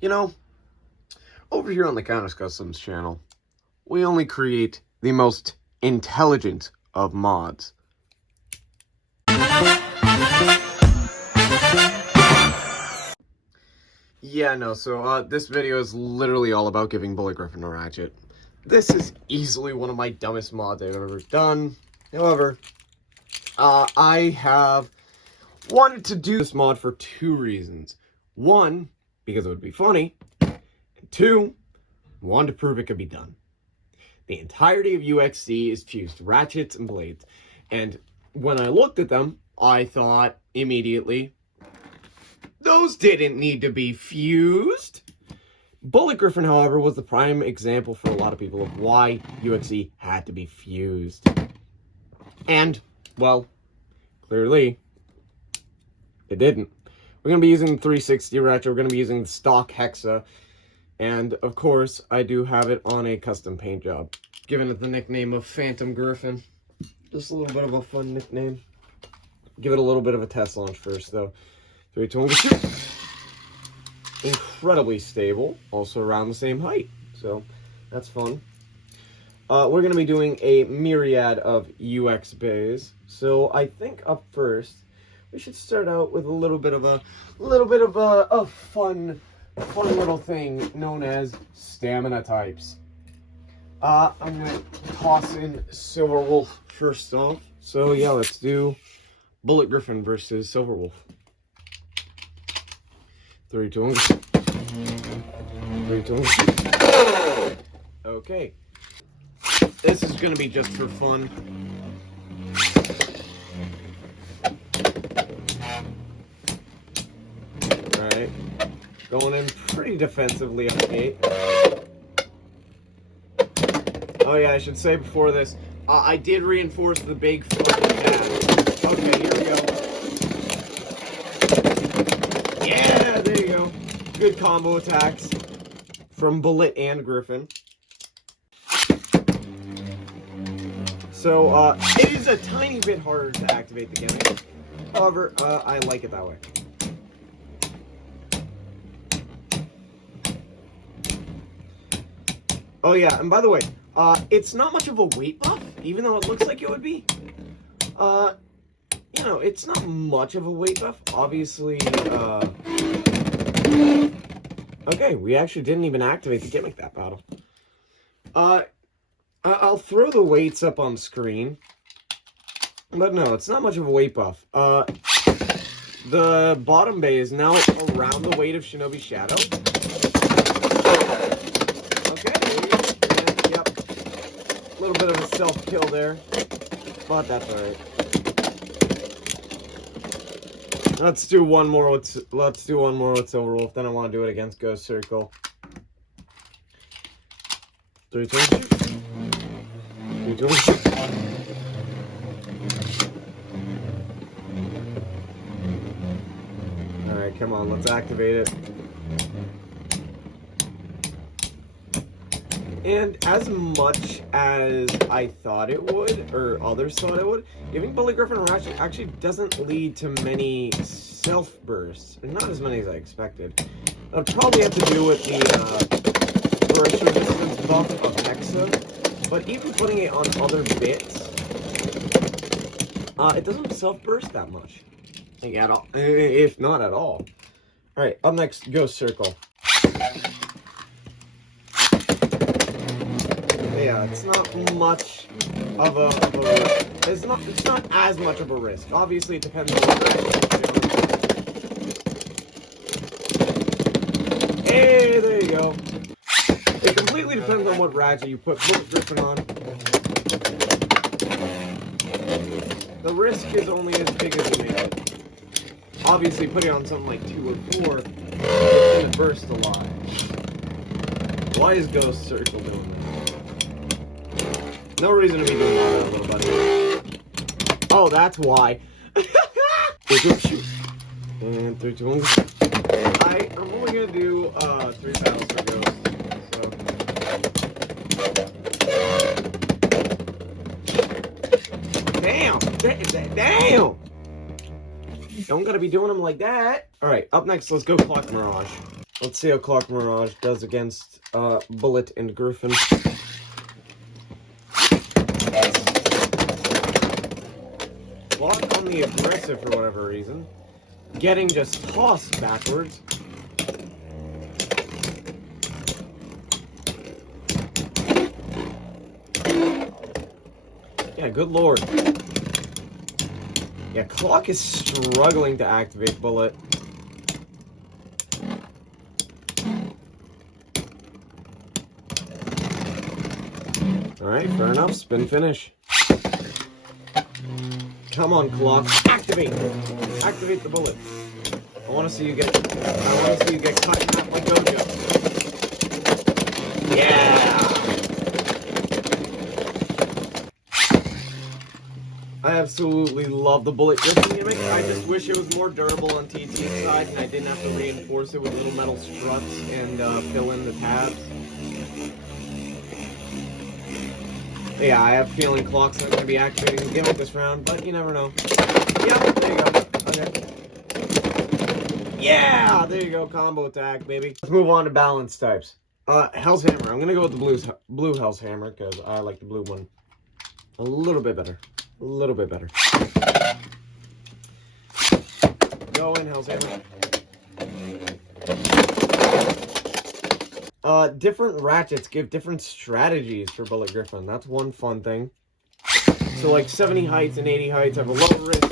You know, over here on the Counter Customs channel, we only create the most intelligent of mods. Yeah, no, so this video is literally all about giving Bullet Griffin a ratchet. This is easily one of my dumbest mods I've ever done. However, I have wanted to do this mod for two reasons. One, because it would be funny. And two, wanted to prove it could be done. The entirety of UXC is fused ratchets and blades. And when I looked at them, I thought immediately, those didn't need to be fused. Bullet Griffin, however, was the prime example for a lot of people of why UXC had to be fused. And, well, clearly, it didn't. We're going to be using the 360 ratchet, we're going to be using the stock Hexa, and, of course, I do have it on a custom paint job. Giving it the nickname of Phantom Griffin. Just a little bit of a fun nickname. Give it a little bit of a test launch first, though. 3, 2, 1, shoot! Incredibly stable, also around the same height, so that's fun. We're going to be doing a myriad of UX bays, so I think up first we should start out with a little bit of a fun little thing known as stamina types. I'm going to toss in Silverwolf first off. So yeah, let's do Bullet Griffin versus Silverwolf. 3, 2, 1. 3, 2, 1. Okay. This is going to be just for fun. Alright. Going in pretty defensively on the gate. Oh yeah, I should say before this, I did reinforce the big fucking tab. Okay, here we go. Yeah, there you go. Good combo attacks from Bullet and Griffin. So, it is a tiny bit harder to activate the gimmick. However, I like it that way. Oh yeah, and by the way, it's not much of a weight buff, even though it looks like it would be. You know, it's not much of a weight buff. Obviously, okay, we actually didn't even activate the gimmick that battle. I'll throw the weights up on screen. But no, it's not much of a weight buff. The bottom bay is now around the weight of Shinobi Shadow. Okay, and, yep. A little bit of a self-kill there. But that's alright. Let's do one more with Silverwolf. Then I want to do it against Ghost Circle. 3, 2, 1, shoot. 3, 2, 1, shoot. Alright, come on, let's activate it. And as much as I thought it would, or others thought it would, giving Bullet Griffin a ratchet actually doesn't lead to many self-bursts. And not as many as I expected. I'll probably have to do with the burst resistance buff of Hexa. But even putting it on other bits, it doesn't self-burst that much. Like at all, if not at all. Alright, up next, Ghost Circle. Yeah, it's not much of a risk. It's not as much of a risk. Obviously, it depends on what ratchet you do. Hey, there you go. It completely depends on what ratchet you put Bullet Griffin on. The risk is only as big as you make it. Obviously, putting on something like 2 or 4, it's going to burst a lot. Why is Ghost Circle doing that? No reason to be doing that, little buddy. Oh, that's why. And 3, 2, 1. I'm only going to do 3 battles for Ghost. So. Damn! Damn! Don't gotta be doing them like that. Alright, up next, let's go Clock Mirage. Let's see how Clock Mirage does against Bullet and Griffin. Clock on the aggressive for whatever reason. Getting just tossed backwards. Yeah, good lord. Yeah, Clock is struggling to activate Bullet. Alright, fair enough. Spin finish. Come on, Clock. Activate! Activate the Bullet. I want to see you get cut in half like Gojo. Yeah! I absolutely love the Bullet Griffin gimmick. I just wish it was more durable on TT's side and I didn't have to reinforce it with little metal struts and fill in the tabs. But yeah, I have a feeling Clock's not going to be activating the gimmick this round, but you never know. Yeah, there you go. Okay. Yeah, there you go. Combo attack, baby. Let's move on to balance types. Hell's Hammer. I'm going to go with the blue Hell's Hammer because I like the blue one a little bit better. A little bit better. Go in, Hell's Hammer. Different ratchets give different strategies for Bullet Griffin. That's one fun thing. So like 70 heights and 80 heights have a lower risk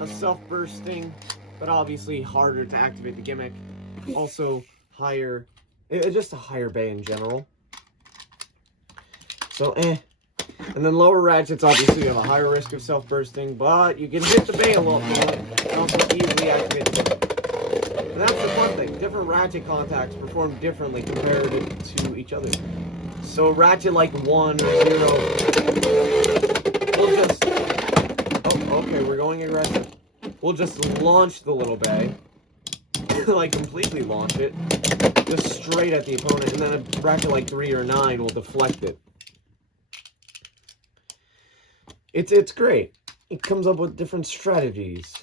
of self-bursting, but obviously harder to activate the gimmick. Also higher, just a higher bay in general. So And then lower ratchets obviously have a higher risk of self-bursting, but you can hit the bay a lot more and also easily activate the gimmick. And that's the fun thing. Different ratchet contacts perform differently compared to each other. So ratchet like 1 or 0 will just... Oh, okay, we're going aggressive. We'll just launch the little bay. Like completely launch it. Just straight at the opponent. And then a ratchet like 3 or 9 will deflect it. It's great. It comes up with different strategies.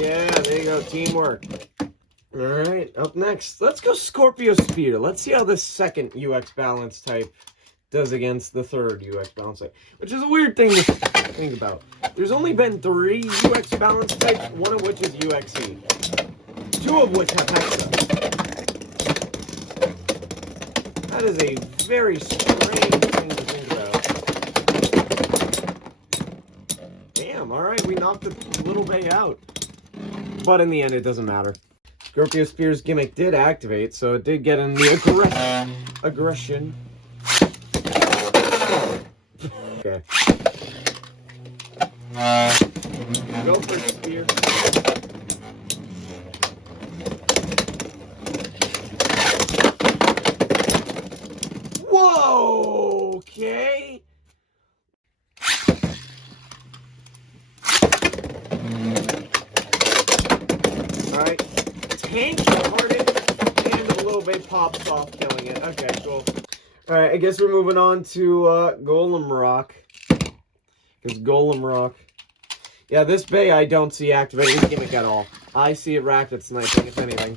Yeah, there you go, teamwork. Alright, up next, let's go Scorpio Spear. Let's see how this second UX balance type does against the third UX balance type, which is a weird thing to think about. There's only been 3 UX balance types, one of which is UXE. 2 of which have Hexa. That is a very strange thing to think about. Damn, alright, we knocked the little bay out. But in the end, it doesn't matter. Scorpio Spear's gimmick did activate, so it did get in the aggression. Okay. Go for Spear. Whoa! Okay. Alright. Tank hardened and the little bit pops off, killing it. Okay, cool. Alright, I guess we're moving on to Golem Rock. Because Golem Rock. Yeah, this bay I don't see activating the gimmick at all. I see it ratchet sniping, if anything.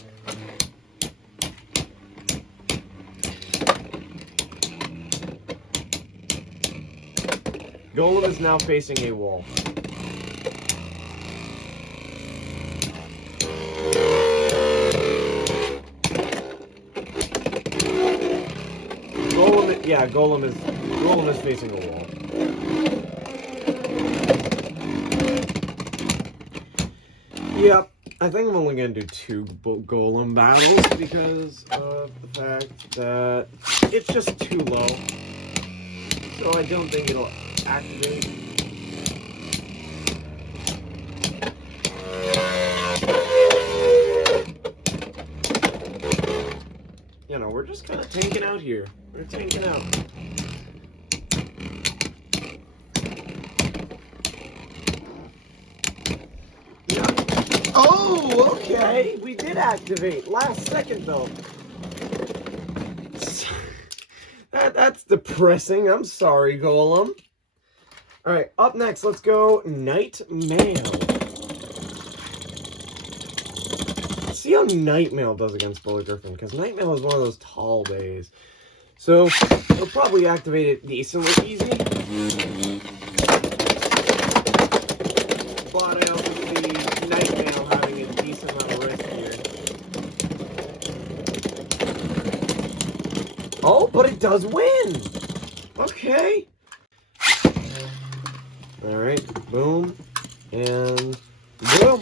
Golem is now facing a wall. Golem is facing a wall. Yep, I think I'm only going to do 2 Golem battles because of the fact that it's just too low. So I don't think it'll activate. You know, we're just kind of tanking out here. We're tanking out. Yeah. Oh, okay. We did activate. Last second, though. That's depressing. I'm sorry, Golem. Alright, up next, let's go Night Mail. Let's see how Night Mail does against Bullet Griffin, because Night Mail is one of those tall bays. So, we'll probably activate it decently easy. But I also see Night Mail having a decent amount of risk here. Oh, but it does win! Okay. Alright, boom, and boom.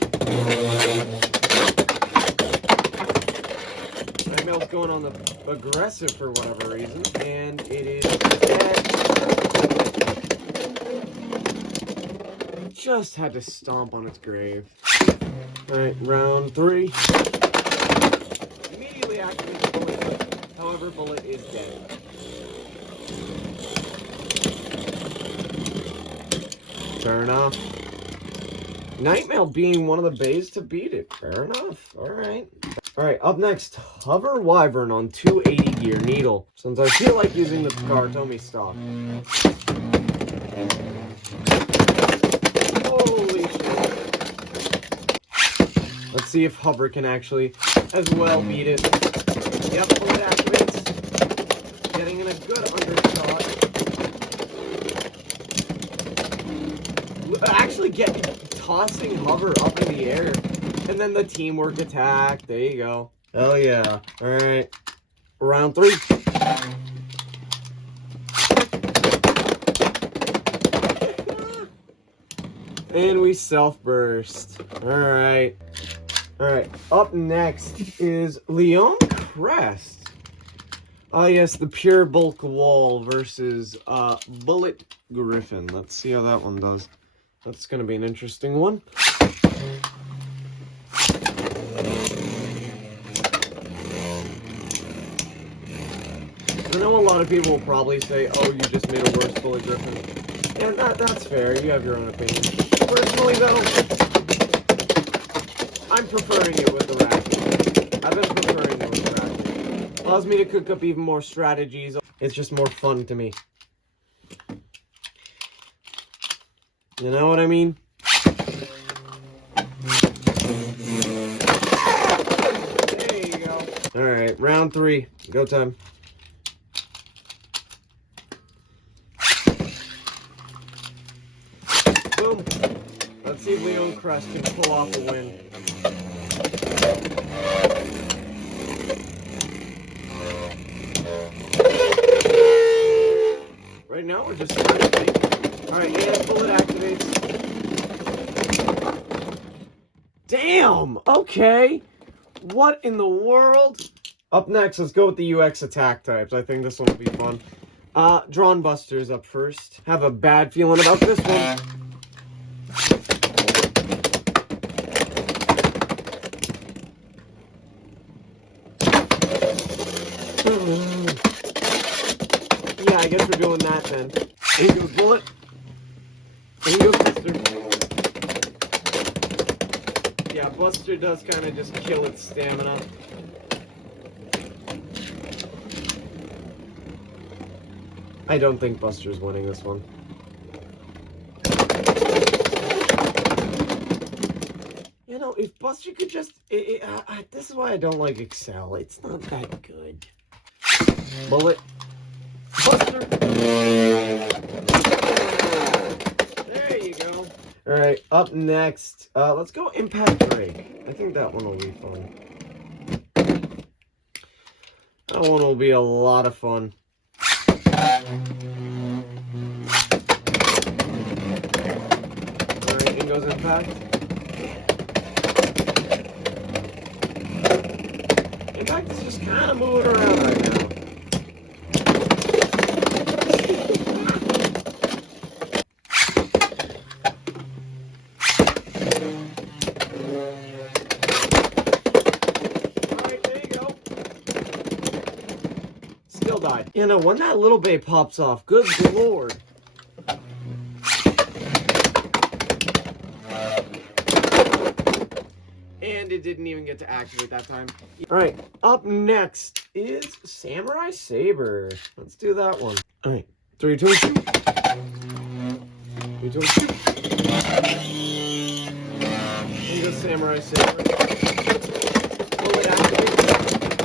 Night Mail's going on the aggressive for whatever reason, and it is dead. Just had to stomp on its grave. Alright, round 3. Immediately activates the bullet, however, bullet is dead. Fair enough. Night Mail being one of the bays to beat it. Fair enough. Alright. Alright, up next, Hover Wyvern on 280 gear needle. Since I feel like using the Karatomi stock. Holy shit. Let's see if Hover can actually as well beat it. Yep, bullet activates. Getting in a good undershot. Actually tossing Hover up in the air. And then the teamwork attack. There you go. Oh yeah. Alright. Round 3. And we self-burst. Alright. Alright. Up next is Leon Crest. Yes, the pure bulk wall versus Bullet Griffin. Let's see how that one does. That's going to be an interesting one. I know a lot of people will probably say, oh, you just made a worse Bullet Griffin. And that's fair. You have your own opinion. Personally, though, I'm preferring it with the racket. I've been preferring it with the racket. Allows me to cook up even more strategies. It's just more fun to me. You know what I mean? There you go. Alright, round 3. Go time. Boom. Let's see if Leon Crest can pull off a win. Right now, we're just trying. Alright, and bullet activates. Damn! Okay. What in the world? Up next, let's go with the UX attack types. I think this one will be fun. Drawn Busters up first. Have a bad feeling about this one. Yeah, I guess we're doing that then. Here goes Bullet. Here goes Buster. Yeah, Buster does kind of just kill its stamina. I don't think Buster's winning this one. You know, if Buster could just... this is why I don't like Excel. It's not that good. Bullet. Buster. There you go. Alright, up next. Let's go Impact Drake. I think that one will be fun. That one will be a lot of fun. Alright, in goes Impact. Impact is just kind of moving around right now. Died. You know, when that little bay pops off, good lord. And it didn't even get to activate that time. Alright, up next is Samurai Saber. Let's do that one. Alright, 3, 2, 1, shoot. 3, 2, 1, shoot. And go Samurai Saber. Pull it activate.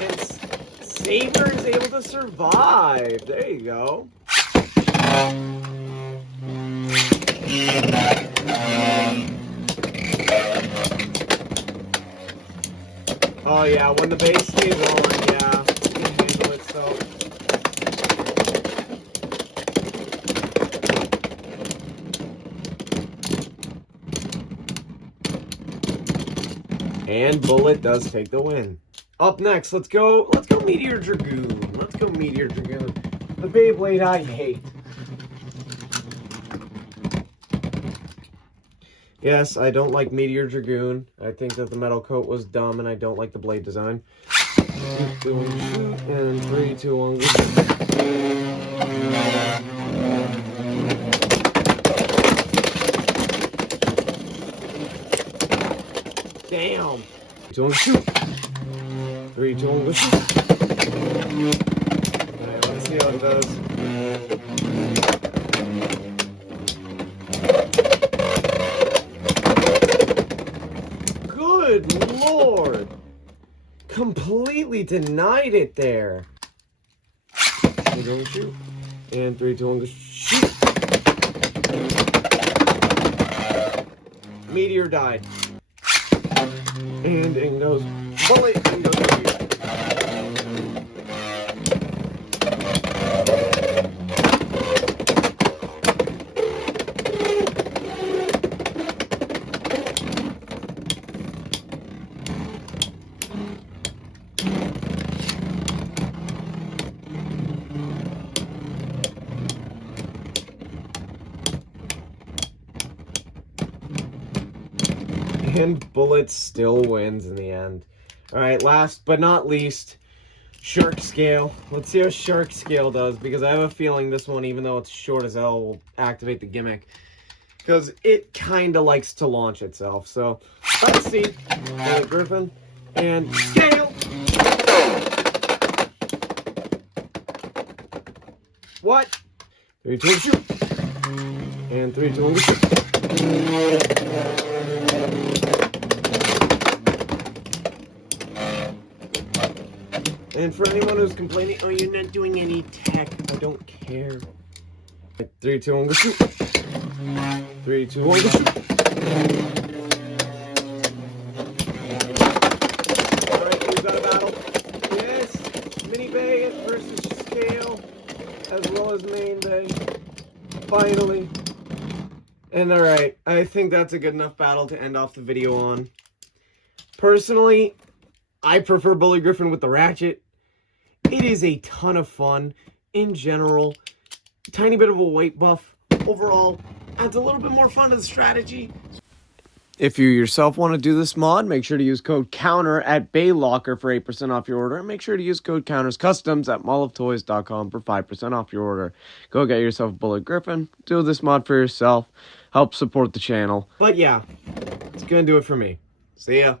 And Saber is able to survive. There you go. Oh yeah, when the base stays on, yeah, it can handle itself. And Bullet does take the win. Up next, let's go Meteor Dragoon. Let's go Meteor Dragoon. The Beyblade I hate. Yes, I don't like Meteor Dragoon. I think that the metal coat was dumb, and I don't like the blade design. And 3, 2, 1, go. Damn! 2, 1, shoot! 3, 2, 1, go shoot! Alright, let's see how it does. Good Lord! Completely denied it there. We're going to shoot. And 3, 2, 1, go shoot. Meteor died. And in goes Bullet. And goes shoot. And Bullet still wins in the end. Alright, last but not least, Shark Scale. Let's see how Shark Scale does, because I have a feeling this one, even though it's short as hell, will activate the gimmick. Because it kind of likes to launch itself. So, let's see. Bullet Griffin. And Scale! What? 3, 2, 1, shoot! And 3, 2, 1, go shoot! And for anyone who's complaining, oh, you're not doing any tech, I don't care. 3, 2, 1, go shoot. 3, 2, 1, go shoot. Alright, we've got a battle. Yes, Mini Bay versus Scale, as well as Main Bay. Finally. And alright, I think that's a good enough battle to end off the video on. Personally, I prefer Bully Griffin with the ratchet. It is a ton of fun in general. Tiny bit of a weight buff. Overall, adds a little bit more fun to the strategy. If you yourself want to do this mod, make sure to use code COUNTER at BayLocker for 8% off your order. And make sure to use code COUNTERS Customs at malloftoys.com for 5% off your order. Go get yourself a Bullet Griffin. Do this mod for yourself. Help support the channel. But yeah, it's going to do it for me. See ya.